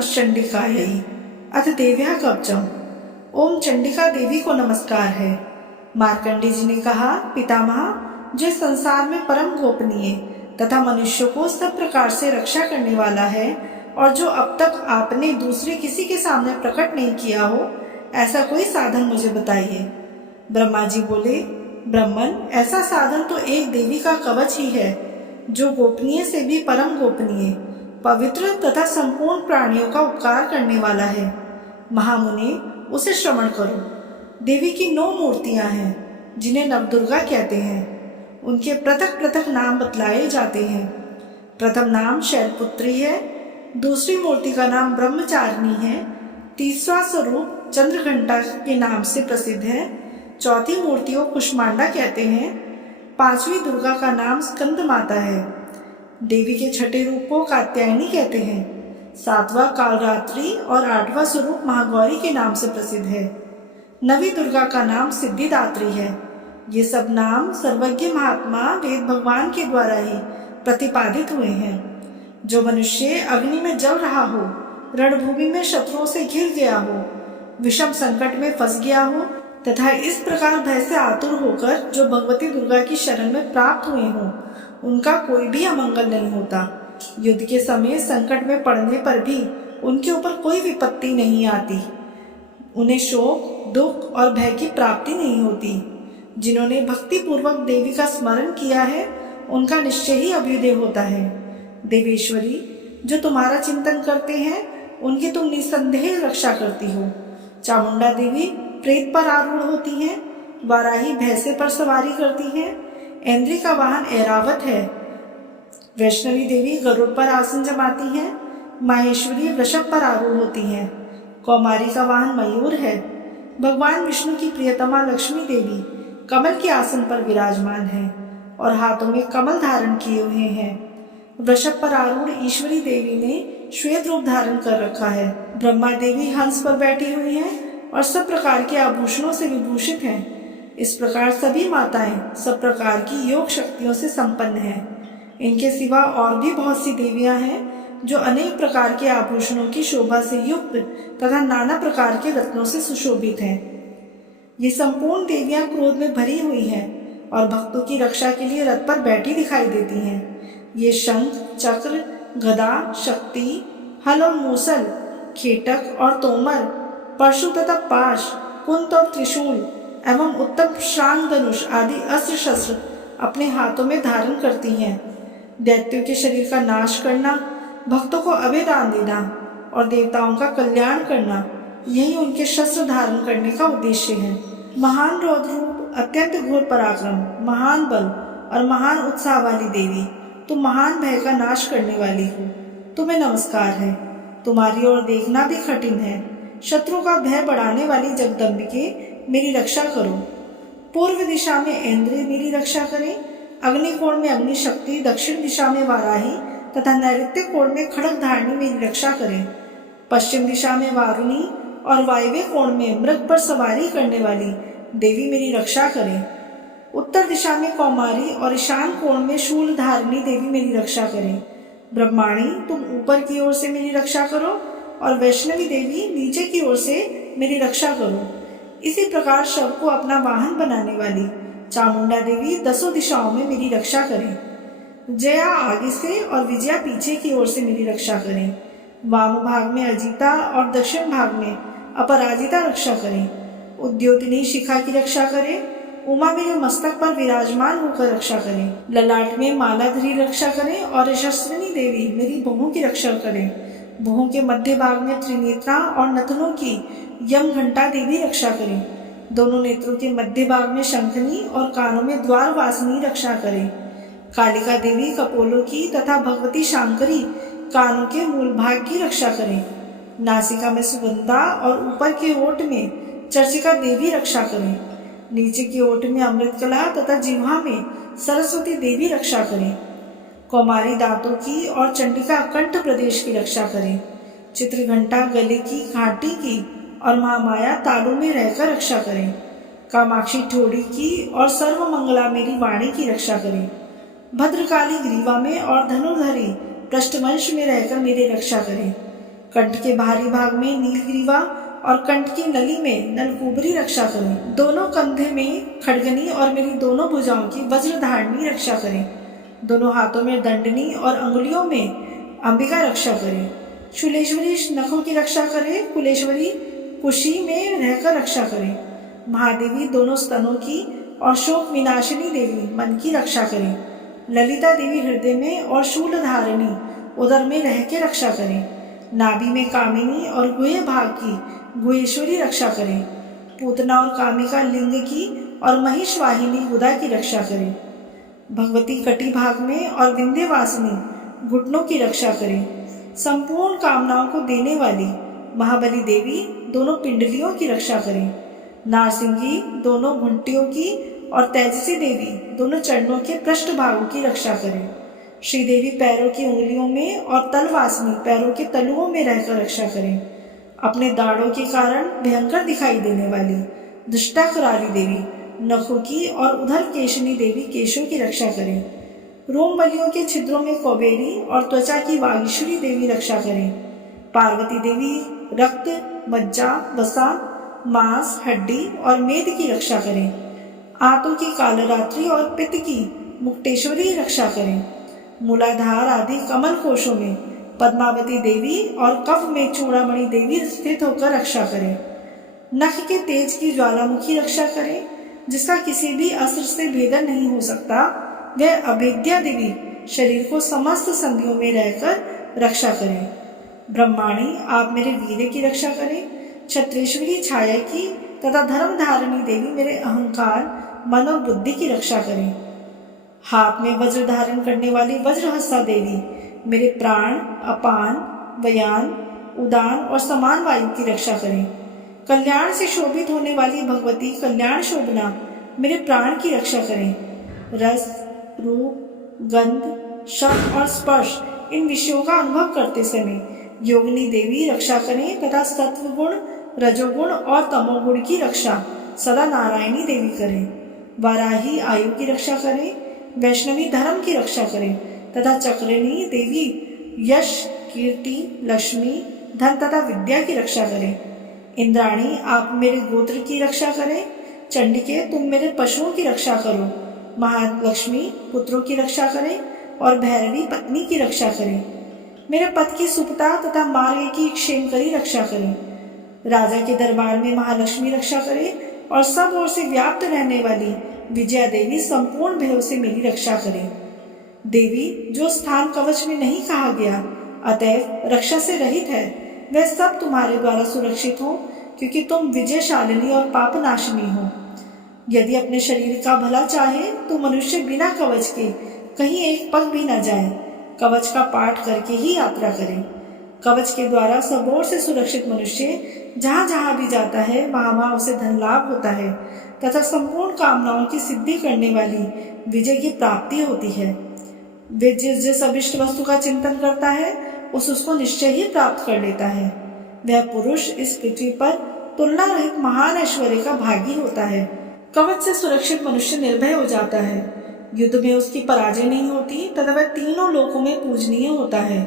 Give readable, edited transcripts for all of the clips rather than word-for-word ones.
नमश्चंडिकायै। अथ देव्या कवचम। ओम चंडिका देवी को नमस्कार है। मार्कंडेय जी ने कहा, पितामह, जो संसार में परम गोपनीय तथा मनुष्यों को सब प्रकार से रक्षा करने वाला है और जो अब तक आपने दूसरे किसी के सामने प्रकट नहीं किया हो, ऐसा कोई साधन मुझे बताइए। ब्रह्मा जी बोले, ब्रह्मन, ऐसा साधन तो एक देवी का कवच ही है, जो गोपनीय से भी परम गोपनीय, पवित्र तथा संपूर्ण प्राणियों का उपकार करने वाला है। महामुनि, उसे श्रवण करो। देवी की 9 मूर्तियां हैं, जिन्हें नवदुर्गा कहते हैं। उनके पृथक पृथक नाम बतलाए जाते हैं। प्रथम नाम शैलपुत्री है, दूसरी मूर्ति का नाम ब्रह्मचारिणी है, तीसरा स्वरूप चंद्रघंटा के नाम से प्रसिद्ध है, चौथी मूर्ति को कुष्मांडा कहते हैं, पांचवी दुर्गा का नाम स्कंद माता है, देवी के छठे रूप को कात्यायनी कहते हैं, सातवां कालरात्रि और आठवां स्वरूप महागौरी के नाम से प्रसिद्ध है, नवी दुर्गा का नाम सिद्धिदात्री है। ये सब नाम सर्वज्ञ महात्मा वेद भगवान के द्वारा ही प्रतिपादित हुए हैं। जो मनुष्य अग्नि में जल रहा हो, रणभूमि में शत्रुओं से घिर गया हो, विषम संकट में फंस गया हो तथा इस प्रकार भय से आतुर होकर जो भगवती दुर्गा की शरण में प्राप्त हुए हों, उनका कोई भी अमंगल नहीं होता। युद्ध के समय संकट में पड़ने पर भी उनके ऊपर कोई विपत्ति नहीं आती। उन्हें शोक, दुख और भय की प्राप्ति नहीं होती। जिन्होंने भक्ति पूर्वक देवी का स्मरण किया है, उनका निश्चय ही अभ्युदय होता है। देवेश्वरी, जो तुम्हारा चिंतन करते हैं, उनकी तुम निसंदेह रक्षा करती हो। चामुंडा देवी प्रेत पर आरूढ़ होती हैं, वाराही भैंसे पर सवारी करती हैं, ऐन्द्री का वाहन ऐरावत है, वैष्णवी देवी गरुड़ पर आसन जमाती हैं, माहेश्वरी वृषभ पर आरूढ़ होती हैं, कौमारी का वाहन मयूर है, भगवान विष्णु की प्रियतमा लक्ष्मी देवी कमल के आसन पर विराजमान है और हाथों में कमल धारण किए हुए हैं। वृषभ पर आरूढ़ ईश्वरी देवी ने श्वेत रूप धारण कर रखा है। ब्रह्मा देवी हंस पर बैठी हुई हैं और सब प्रकार के आभूषणों से विभूषित हैं। इस प्रकार सभी माताएं सब प्रकार की योग शक्तियों से संपन्न हैं। इनके सिवा और भी बहुत सी देवियां हैं जो अनेक प्रकार के आभूषणों की शोभा से युक्त तथा नाना प्रकार के रत्नों से सुशोभित हैं। ये संपूर्ण देवियां क्रोध में भरी हुई हैं और भक्तों की रक्षा के लिए रथ पर बैठी दिखाई देती हैं। ये शंख, चक्र, गदा, शक्ति, हल और मूसल, खेटक और तोमर, परशु तथा पाश, कुंत और त्रिशूल एवं उत्तम श्रांग धनुष आदि अस्त्र शस्त्र अपने हाथों में धारण करती हैं। दैत्यों के शरीर का नाश करना, भक्तों को अभय दान देना और देवताओं का कल्याण करना, यही उनके शस्त्र धारण करने का उद्देश्य है। महान रौद्र रूप, अत्यंत घोर पराक्रम, महान बल और महान उत्साह वाली देवी, तुम महान भय का नाश करने वाली हो। तुम्हें नमस्कार है। तुम्हारी ओर देखना भी कठिन है। शत्रु का भय बढ़ाने वाली जगदम्बिके, मेरी रक्षा करो। पूर्व दिशा में ऐन्द्री मेरी रक्षा करें, अग्निकोण में अग्नि शक्ति, दक्षिण दिशा में वाराही तथा नैऋत्य कोण में खड़ग धारणी मेरी रक्षा करें। पश्चिम दिशा में वारुणी और वायव्य कोण में मृग पर सवारी करने वाली देवी मेरी रक्षा करें। उत्तर दिशा में कौमारी और ईशान कोण में शूल धारिणी देवी मेरी रक्षा करें। ब्रह्माणी, तुम ऊपर की ओर से मेरी रक्षा करो और वैष्णवी देवी नीचे की ओर से मेरी रक्षा करो। इसी प्रकार शव को अपना वाहन बनाने वाली चामुंडा देवी 10 दिशाओं में मेरी रक्षा करें। जया आगे से और विजया पीछे की ओर से मेरी रक्षा करें। वाम भाग में अजिता और दक्षिण भाग में अपराजिता रक्षा करें। उद्योतिनी शिखा की रक्षा करें। उमा मेरे मस्तक पर विराजमान होकर रक्षा करें। ललाट में मालाधरी रक्षा करें और यशस्विनी देवी मेरी बहुओं की रक्षा करें। बहुओं के मध्य भाग में त्रिनेत्रा और नथनों की यम घंटा देवी रक्षा करें। दोनों नेत्रों के मध्य भाग में शंखनी और कानों में द्वार वासिनी रक्षा करें। कालिका देवी कपोलों की तथा भगवती शांकरी कानों के मूल भाग की रक्षा करें। नासिका में सुगंधा और ऊपर के ओठ में चर्चिका देवी रक्षा करें। नीचे के ओठ में अमृतकला तथा जिह्वा में सरस्वती देवी रक्षा करें। कौमारी दांतों की और चंडिका कंठ प्रदेश की रक्षा करें। चित्रघंटा गले की, घाटी की और महामाया तालू में रहकर रक्षा करें। कामाक्षी ठोड़ी की और सर्वमंगला मेरी वाणी की रक्षा करें। भद्रकाली ग्रीवा में और धनुर्धरी पृष्ठवंश में रहकर मेरी रक्षा करें। कंठ के बाहरी भाग में नीलग्रीवा और कंठ की नली में नलकूबरी रक्षा करें। दोनों कंधे में खड़गनी और मेरी दोनों भुजाओं की वज्रधारणी रक्षा करें। दोनों हाथों में दंडनी और अंगुलियों में अंबिका रक्षा करें। शूलेश्वरी नखों की रक्षा करे, कुलेश्वरी कुशी में रहकर रक्षा करें। महादेवी दोनों स्तनों की और शोक विनाशिनी देवी मन की रक्षा करें। ललिता देवी हृदय में और शूलधारिणी उदर में रह के रक्षा करें। नाभि में कामिनी और गुह्य भाग की गुहेश्वरी रक्षा करें। पूतना और कामिका लिंग की और महिषवाहिनी गुदा की रक्षा करें। भगवती कटी भाग में और विंध्यवासिनी घुटनों की रक्षा करें। संपूर्ण कामनाओं को देने वाली महाबली देवी दोनों पिंडलियों की रक्षा करें। नारसिंगी दोनों घुंटियों की और तेजसी देवी दोनों चरणों के पृष्ठ भागों की रक्षा करें। श्रीदेवी पैरों की उंगलियों में और तलवासिनी पैरों के तलुओं में रहकर रक्षा करें। अपने दाढ़ों के कारण भयंकर दिखाई देने वाली दुष्टाकुरारी देवी नखों की और उधर केशनी देवी केशों की रक्षा करें। रोम बलियों के छिद्रों में कौबेरी और त्वचा की वागीश्वरी देवी रक्षा करें। पार्वती देवी रक्त, मज्जा, वसा, मांस, हड्डी और मेद की रक्षा करें। आंतों की कालरात्रि और पित्त की मुक्तेश्वरी रक्षा करें। मूलाधार आदि कमल कोशों में पद्मावती देवी और कफ में चूड़ामणि देवी स्थित होकर रक्षा करें। नख के तेज की ज्वालामुखी रक्षा करें, जिसका किसी भी अस्त्र से भेदन नहीं हो सकता। वह अभेद्या देवी शरीर को समस्त संधियों में रहकर रक्षा करें। ब्रह्माणी आप मेरे वीर्य की रक्षा करें। छत्रेश्वरी छाया की तथा धर्म धारिणी देवी मेरे अहंकार, मन और बुद्धि की रक्षा करें। हाथ में वज्र धारण करने वाली वज्रहस्ता देवी मेरे प्राण, अपान, व्यान, उदान और समान वायु की रक्षा करें। कल्याण से शोभित होने वाली भगवती कल्याण शोभना मेरे प्राण की रक्षा करें। रस, रूप, गंध, शब्द और स्पर्श इन विषयों का अनुभव करते समय योगिनी देवी रक्षा करें तथा सत्व गुण, रजोगुण और तमोगुण की रक्षा सदा नारायणी देवी करें। वाराही आयु की रक्षा करें। वैष्णवी धर्म की रक्षा करें तथा चक्रिणी देवी यश, कीर्ति, लक्ष्मी, धन तथा विद्या की रक्षा करें। इंद्राणी आप मेरे गोत्र की रक्षा करें। चंडिके तुम मेरे पशुओं की रक्षा करो। महालक्ष्मी पुत्रों की रक्षा करें और भैरवी पत्नी की रक्षा करें। मेरे पद की सुपता तथा मार्ग की क्षेमकरी रक्षा करें। राजा के दरबार में महालक्ष्मी रक्षा करें और सब ओर से व्याप्त रहने वाली विजया देवी संपूर्ण भयों से मेरी रक्षा करें। देवी जो स्थान कवच में नहीं कहा गया अतएव रक्षा से रहित है, वह सब तुम्हारे द्वारा सुरक्षित हो, क्योंकि तुम विजयशालिनी और पापनाशिनी हो। यदि अपने शरीर का भला चाहे तो मनुष्य बिना कवच के कहीं एक पग भी न जाए, कवच का पाठ करके ही यात्रा करे। कवच के द्वारा सब ओर से सुरक्षित मनुष्य जहाँ जहाँ भी जाता है वहाँ वहाँ उसे धन लाभ होता है तथा संपूर्ण कामनाओं की सिद्धि करने वाली विजय की प्राप्ति होती है। वे जिस अभिष्ट वस्तु का चिंतन करता है उसको निश्चय ही प्राप्त कर लेता है। वह पुरुष इस पृथ्वी पर तुलना रहित महान ऐश्वर्य का भागी होता है। कवच से सुरक्षित मनुष्य निर्भय हो जाता है। युद्ध में उसकी पराजय नहीं होती तथा वह तीनों लोकों में पूजनीय होता है।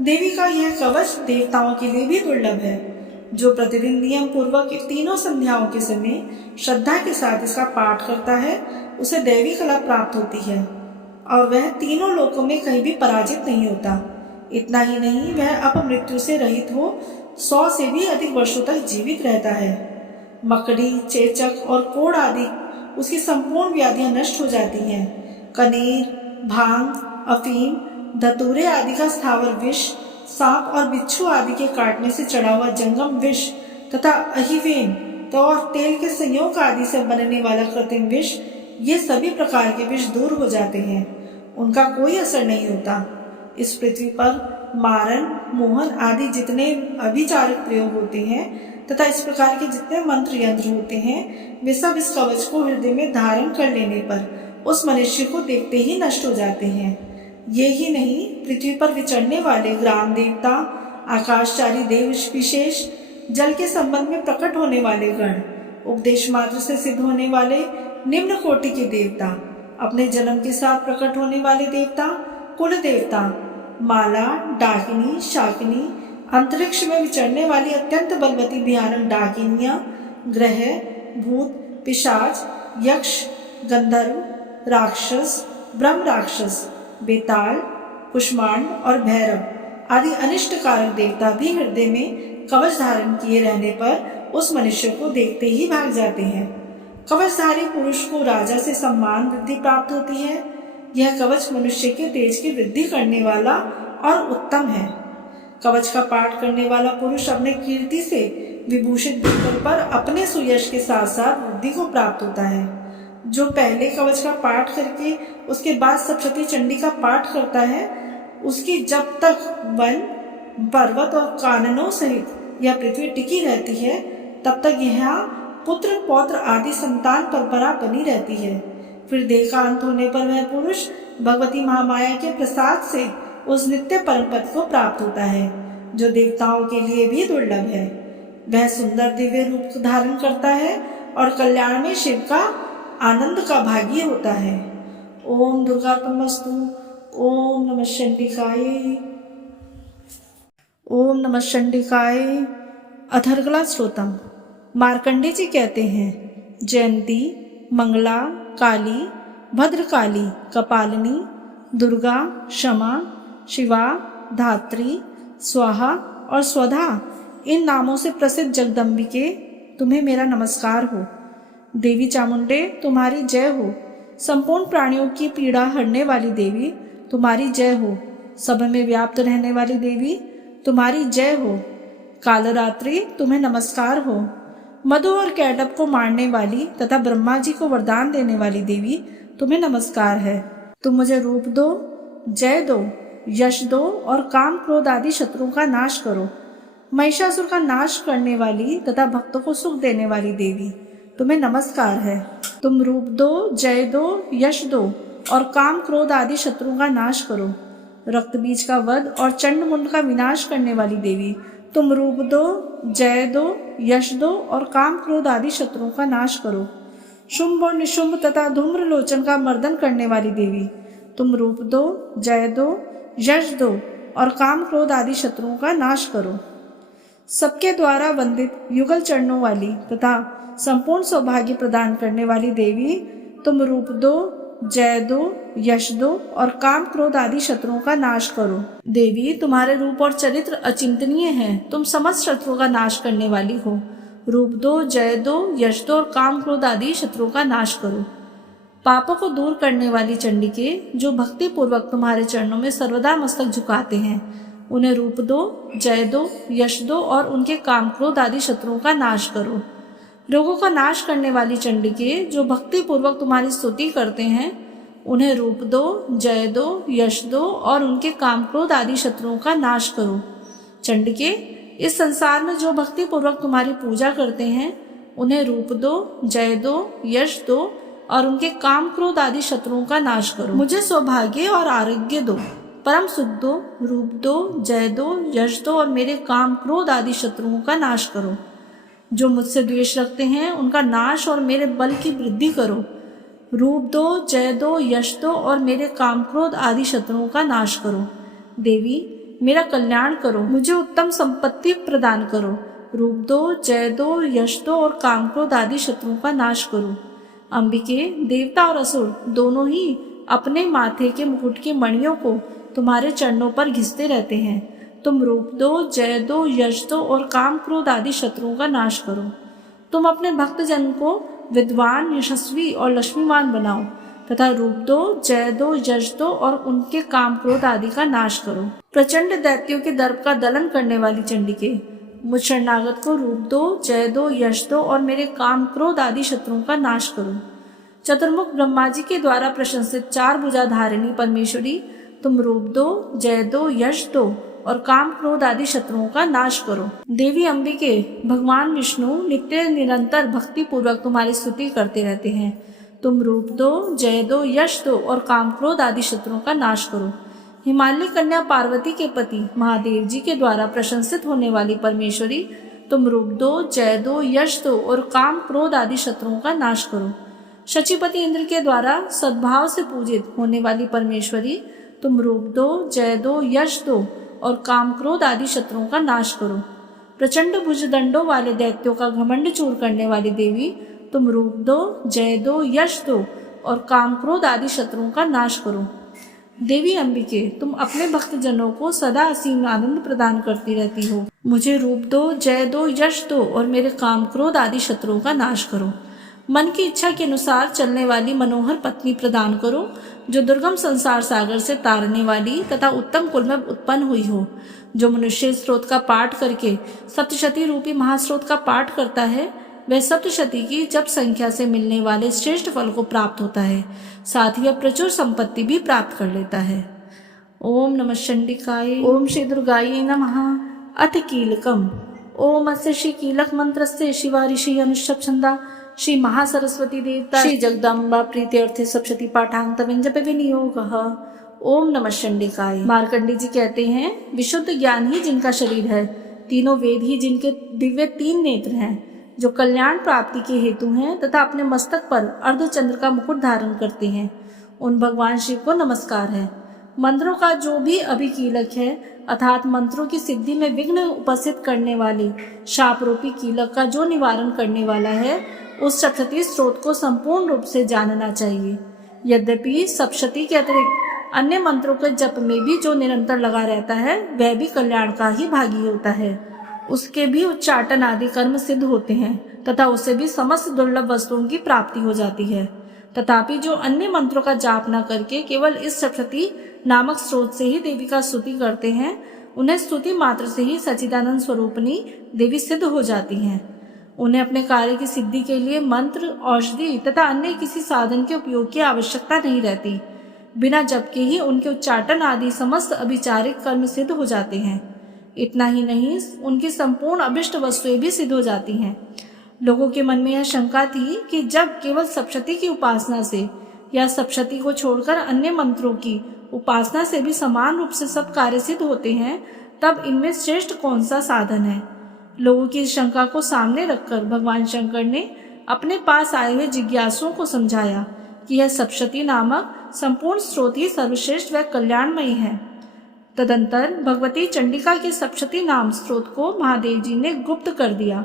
देवी का यह कवच देवताओं के लिए भी दुर्लभ है। जो प्रतिदिन नियम पूर्वक तीनों संध्याओं के समय श्रद्धा के साथ इसका पाठ करता है उसे दैवी कला प्राप्त होती है और वह तीनों लोकों में कहीं भी पराजित नहीं होता। इतना ही नहीं, वह अपमृत्यु से रहित हो 100 से भी अधिक वर्षों तक जीवित रहता है। मकड़ी, चेचक और कोढ़ आदि उसकी संपूर्ण व्याधियां नष्ट हो जाती हैं। कनेर, भांग, अफीम, धतूरे आदि का स्थावर विष, सांप और बिच्छू आदि के काटने से चढ़ा हुआ जंगम विष तथा अहिवेन तो और तेल के संयोग आदि से बनने वाला कृत्रिम विष, ये सभी प्रकार के विष दूर हो जाते हैं, उनका कोई असर नहीं होता। इस पृथ्वी पर मारन, मोहन आदि जितने अभिचारक प्रयोग होते हैं तथा इस प्रकार के जितने मंत्र यंत्र होते हैं वे सब इस कवच को हृदय में धारण कर लेने पर उस मनुष्य को देखते ही नष्ट हो जाते हैं। ये ही नहीं, पृथ्वी पर विचरने वाले ग्राम देवता, आकाशचारी देव विशेष, जल के संबंध में प्रकट होने वाले गण, उपदेश मात्र से सिद्ध होने वाले निम्न कोटि के देवता, अपने जन्म के साथ प्रकट होने वाले देवता, कुल देवता, माला, डाकिनी, शाकिनी, अंतरिक्ष में विचरने वाली अत्यंत बलवती भयानक डाकिनियां, ग्रह, भूत, पिशाच, यक्ष, गंधर्व, राक्षस, ब्रह्म राक्षस, बेताल, कुष्मांड और भैरव आदि अनिष्ट कारक देवता भी हृदय में कवच धारण किए रहने पर उस मनुष्य को देखते ही भाग जाते हैं। कवचधारी पुरुष को राजा से सम्मान वृद्धि प्राप्त होती है। यह कवच मनुष्य के तेज की वृद्धि करने वाला और उत्तम है। कवच का पाठ करने वाला पुरुष अपने कीर्ति से विभूषित होकर पर अपने सुयश के साथ साथ वृद्धि को प्राप्त होता है। जो पहले कवच का पाठ करके उसके बाद सप्तशती चंडी का पाठ करता है, उसकी जब तक वन, पर्वत और काननों सहित यह पृथ्वी टिकी रहती है, तब तक यहाँ पुत्र पौत्र आदि संतान परंपरा बनी रहती है। फिर देह का अंत होने पर वह पुरुष भगवती महामाया के प्रसाद से उस नित्य परम पद को प्राप्त होता है, जो देवताओं के लिए भी दुर्लभ है। वह सुंदर दिव्य रूप धारण करता है और कल्याण में शिव का आनंद का भागी होता है। ओम दुर्गार्पणमस्तु। ओम नमः चंडिकाय। ओम नमः चंडिकाय। अथर्गला श्रोतम। मार्कंडे जी कहते हैं, जयंती, मंगला, काली, भद्रकाली, कपालिनी, दुर्गा, क्षमा, शिवा, धात्री, स्वाहा और स्वधा, इन नामों से प्रसिद्ध जगदम्बिके, तुम्हें मेरा नमस्कार हो। देवी चामुंडे, तुम्हारी जय हो। संपूर्ण प्राणियों की पीड़ा हरने वाली देवी, तुम्हारी जय हो। सब में व्याप्त रहने वाली देवी, तुम्हारी जय हो। कालरात्रि, तुम्हें नमस्कार हो। मधु और कैटब को मारने वाली तथा ब्रह्मा जी को वरदान देने वाली देवी, तुम्हें नमस्कार है। तुम मुझे रूप दो, जय दो, यश दो और काम क्रोध आदि शत्रुओं का नाश करो। महिषासुर का नाश करने वाली तथा भक्तों को सुख देने वाली देवी, तुम्हें नमस्कार है। तुम रूप दो, जय दो, यश दो और काम क्रोध आदि शत्रुओं का नाश करो। रक्त बीज का वध और चंड मुंड का विनाश करने वाली देवी, तुम रूप दो, जय दो, यश दो और काम क्रोध आदि शत्रुओं का नाश करो। शुंभ और निशुंभ तथा धूम्रलोचन का मर्दन करने वाली देवी, तुम रूप दो, जय दो, यश दो और काम क्रोध आदि शत्रुओं का नाश करो। सबके द्वारा वंदित युगल चरणों वाली तथा संपूर्ण सौभाग्य प्रदान करने वाली देवी, तुम रूप दो, जय दो, यश दो और काम क्रोध आदि शत्रुओं का नाश करो। देवी, तुम्हारे रूप और चरित्र अचिंतनीय हैं। तुम समस्त शत्रुओं का नाश करने वाली हो। रूप दो, जय दो, यश दो और काम क्रोध आदि शत्रुओं का नाश करो। पापों को दूर करने वाली चंडिके, जो भक्ति पूर्वक तुम्हारे चरणों में सर्वदा मस्तक झुकाते हैं, उन्हें रूप दो, जय दो, यश दो और उनके काम क्रोध आदि शत्रुओं का नाश करो। रोगों का नाश करने वाली चंडिके, जो भक्ति पूर्वक तुम्हारी स्तुति करते हैं, उन्हें रूप दो, जय दो, यश दो और उनके काम क्रोध आदि शत्रुओं का नाश करो। चंडिके, इस संसार में जो भक्ति पूर्वक तुम्हारी पूजा करते हैं, उन्हें रूप दो, जय दो, यश दो और उनके काम क्रोध आदि शत्रुओं का नाश करो। मुझे सौभाग्य और आरोग्य दो, परम सुख दो, रूप दो, जय दो, यश दो और मेरे काम क्रोध आदि शत्रुओं का नाश करो। जो मुझसे द्वेष रखते हैं, उनका नाश और मेरे बल की वृद्धि करो। रूप दो, जय दो, यश दो और मेरे काम क्रोध आदि शत्रुओं का नाश करो। देवी, मेरा कल्याण करो, मुझे उत्तम संपत्ति प्रदान करो। रूप दो, जय दो, यश दो और काम क्रोध आदि शत्रुओं का नाश करो। अंबिके, देवता और असुर दोनों ही अपने माथे के मुकुट की मणियों को तुम्हारे चरणों पर घिसते रहते हैं। तुम रूप दो, जय दो, यश दो और काम क्रोध आदि शत्रुओं का नाश करो। तुम अपने भक्तजन को विद्वान, यशस्वी और लक्ष्मीवान बनाओ तथा रूप दो, जय दो, यश दो और उनके काम क्रोध आदि का नाश करो। प्रचंड दैत्यों के दर्प का दलन करने वाली चंडिके, मुझ शरणागत को रूप दो, जय दो, यश दो और मेरे काम क्रोध आदि शत्रुओं का नाश करो। चतुर्मुख ब्रह्मा जी के द्वारा प्रशंसित 4 भुजा धारिणी परमेश्वरी, तुम रूप दो, जय दो, यश दो और काम क्रोध आदि शत्रुओं का नाश करो। देवी अंबिके, भगवान विष्णु नित्य निरंतर भक्ति पूर्वक तुम्हारी स्तुति करते रहते हैं। तुम रूप दो, जय दो, यश दो और काम क्रोध आदि शत्रुओं का नाश करो। हिमालय कन्या पार्वती के पति महादेव जी के द्वारा प्रशंसित होने वाली परमेश्वरी, तुम रूप दो, जय दो, यश दो और काम क्रोध आदि शत्रुओं का नाश करो। शचीपति इंद्र के द्वारा सद्भाव से पूजित होने वाली परमेश्वरी, तुम रूप दो, जय दो, यश दो और काम क्रोध आदि शत्रुओं का नाश करो। प्रचंड भुजदंडों वाले दैत्यों का घमंड चूर करने वाली देवी, तुम रूप दो, जय दो, यश दो और काम क्रोध आदि शत्रुओं का नाश करो। देवी अंबिके, तुम अपने भक्तजनों को सदा असीम आनंद प्रदान करती रहती हो। मुझे रूप दो, जय दो, यश दो और मेरे काम क्रोध आदि शत्रुओं का नाश करो। मन की इच्छा के अनुसार चलने वाली मनोहर पत्नी प्रदान करो, जो दुर्गम संसार सागर से तारने वाली तथा उत्तम कुल में उत्पन्न हुई हो। जो मनुष्य स्रोत का पाठ करके सप्तशती रूपी महास्रोत का पाठ करता है, वह सप्तशती की जप संख्या से मिलने वाले श्रेष्ठ फल को प्राप्त होता है, साथ ही वह प्रचुर संपत्ति भी प्राप्त कर लेता है। ओम नमः चंडिकाय। ओम श्री दुर्गायै नमः। अथ कीलकम। ओम अस्य श्री कीलक मंत्रस्य शिवा ऋषि अनुष्ठप छंदा श्री महासरस्वती देवता श्री जगदम्बा प्रीत्यर्थे सप्तशती पाठांतमेन जप विनियोगः। ओम नमः चंडिकाय। मार्कंडी जी कहते हैं, विशुद्ध ज्ञान ही जिनका शरीर है, तीनों वेद ही जिनके दिव्य 3 नेत्र हैं, जो कल्याण प्राप्ति के हेतु हैं तथा अपने मस्तक पर अर्धचंद्र का मुकुट धारण करते हैं, उन भगवान शिव को नमस्कार है। मंत्रों का जो भी अभिकीलक है, अर्थात मंत्रों की सिद्धि में विघ्न उपस्थित करने वाले शाप रूपी कीलक का जो निवारण करने वाला है, उस सप्तशती स्रोत को संपूर्ण रूप से जानना चाहिए। यद्यपि सप्तशती के अतिरिक्त अन्य मंत्रों के जप में भी जो निरंतर लगा रहता है, वह भी कल्याण का ही भागी होता है। उसके भी उच्चाटन आदि कर्म सिद्ध होते हैं तथा उससे भी समस्त दुर्लभ वस्तुओं की प्राप्ति हो जाती है। तथापि जो अन्य मंत्रों का जाप न करके केवल इस सप्तशती नामक स्रोत से ही देवी का स्तुति करते हैं, उन्हें स्तुति मात्र से ही सच्चिदानंद स्वरूपिणी देवी सिद्ध हो जाती हैं। उन्हें अपने कार्य की सिद्धि के लिए मंत्र, औषधि तथा अन्य किसी साधन के उपयोग की आवश्यकता नहीं रहती। बिना जप के ही उनके उच्चाटन आदि समस्त अभिचारिक कर्म सिद्ध हो जाते हैं। इतना ही नहीं, उनकी संपूर्ण अभिष्ट वस्तुएं भी सिद्ध हो जाती हैं। लोगों के मन में यह शंका थी कि जब केवल सप्तशती की उपासना से या सप्तशती को छोड़कर अन्य मंत्रों की उपासना से भी समान रूप से सब कार्य सिद्ध होते हैं, तब इनमें श्रेष्ठ कौन सा साधन है। लोगों की इस शंका को सामने रखकर भगवान शंकर ने अपने पास आए हुए जिज्ञासुओं को समझाया कि यह सप्तशती नामक संपूर्ण स्रोत ही सर्वश्रेष्ठ व कल्याणमयी है। तदंतर भगवती चंडिका के सप्तशती नाम स्रोत को महादेव जी ने गुप्त कर दिया।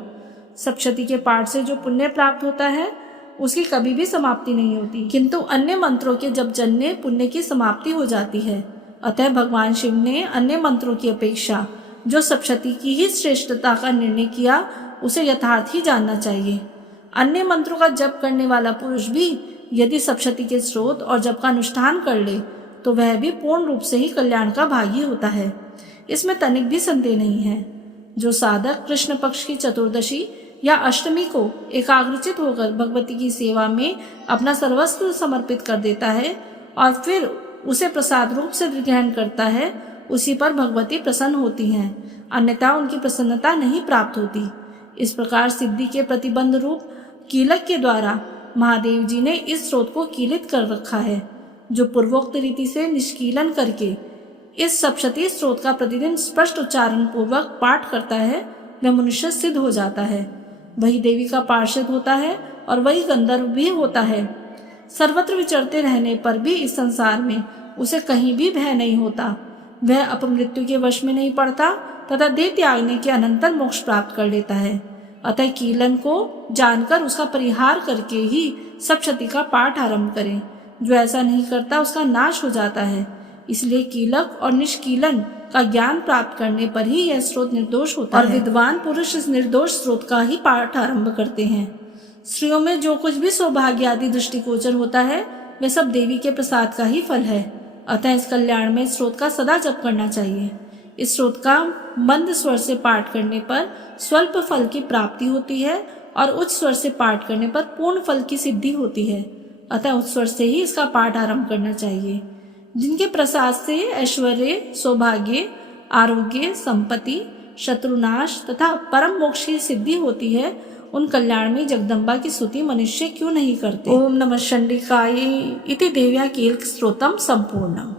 सप्तशती के पाठ से जो पुण्य प्राप्त होता है, उसकी कभी भी समाप्ति नहीं होती, किंतु अन्य मंत्रों के जप जन्य पुण्य की समाप्ति हो जाती है। अतः भगवान शिव ने अन्य मंत्रों की अपेक्षा जो सप्तशती की ही श्रेष्ठता का निर्णय किया, उसे यथार्थ ही जानना चाहिए। अन्य मंत्रों का जप करने वाला पुरुष भी यदि सप्तशती के स्रोत और जप का अनुष्ठान कर ले, तो वह भी पूर्ण रूप से ही कल्याण का भागी होता है। इसमें तनिक भी संदेह नहीं है। जो साधक कृष्ण पक्ष की चतुर्दशी या अष्टमी को एकाग्रचित होकर भगवती की सेवा में अपना सर्वस्व समर्पित कर देता है और फिर उसे प्रसाद रूप से ग्रहण करता है, उसी पर भगवती प्रसन्न होती हैं, अन्यथा उनकी प्रसन्नता नहीं प्राप्त होती। इस प्रकार सिद्धि के प्रतिबंध रूप कीलक के द्वारा महादेव जी ने इस स्रोत को कीलित कर रखा है। जो पूर्वोक्त रीति से निष्कीलन करके इस सप्तशती स्रोत का प्रतिदिन स्पष्ट उच्चारण पूर्वक पाठ करता है, वह मनुष्य सिद्ध हो जाता है। वही देवी का पार्षद होता है और वही गंधर्व भी होता है। सर्वत्र विचरते रहने पर भी इस संसार में उसे कहीं भी भय नहीं होता। वह अपमृत्यु के वश में नहीं पड़ता तथा देह त्यागने के अनंतर मोक्ष प्राप्त कर लेता है। अतः कीलन को जानकर उसका परिहार करके ही सप्तशती का पाठ आरंभ करें। जो ऐसा नहीं करता उसका नाश हो जाता है। इसलिए कीलक और निष्कीलन का ज्ञान प्राप्त करने पर ही यह स्रोत निर्दोष होता है और विद्वान पुरुष इस निर्दोष स्रोत का ही पाठ आरंभ करते हैं। स्त्रियों में जो कुछ भी सौभाग्य आदि दृष्टिगोचर होता है, वह सब देवी के प्रसाद का ही फल है। अतः इस कल्याण में स्रोत का सदा जप करना चाहिए। इस स्रोत का मंद स्वर से पाठ करने पर स्वल्प फल की प्राप्ति होती है और उच्च स्वर से पाठ करने पर पूर्ण फल की सिद्धि होती है। अतः उच्च स्वर से ही इसका पाठ आरंभ करना चाहिए। जिनके प्रसाद से ऐश्वर्य, सौभाग्य, आरोग्य, संपत्ति, शत्रुनाश तथा परम मोक्ष की सिद्धि होती है, उन कल्याण में जगदम्बा की स्तुति मनुष्य क्यों नहीं करते। ओम नमः चंडिकायै इति देव्या कीलक स्तोत्रम संपूर्णम।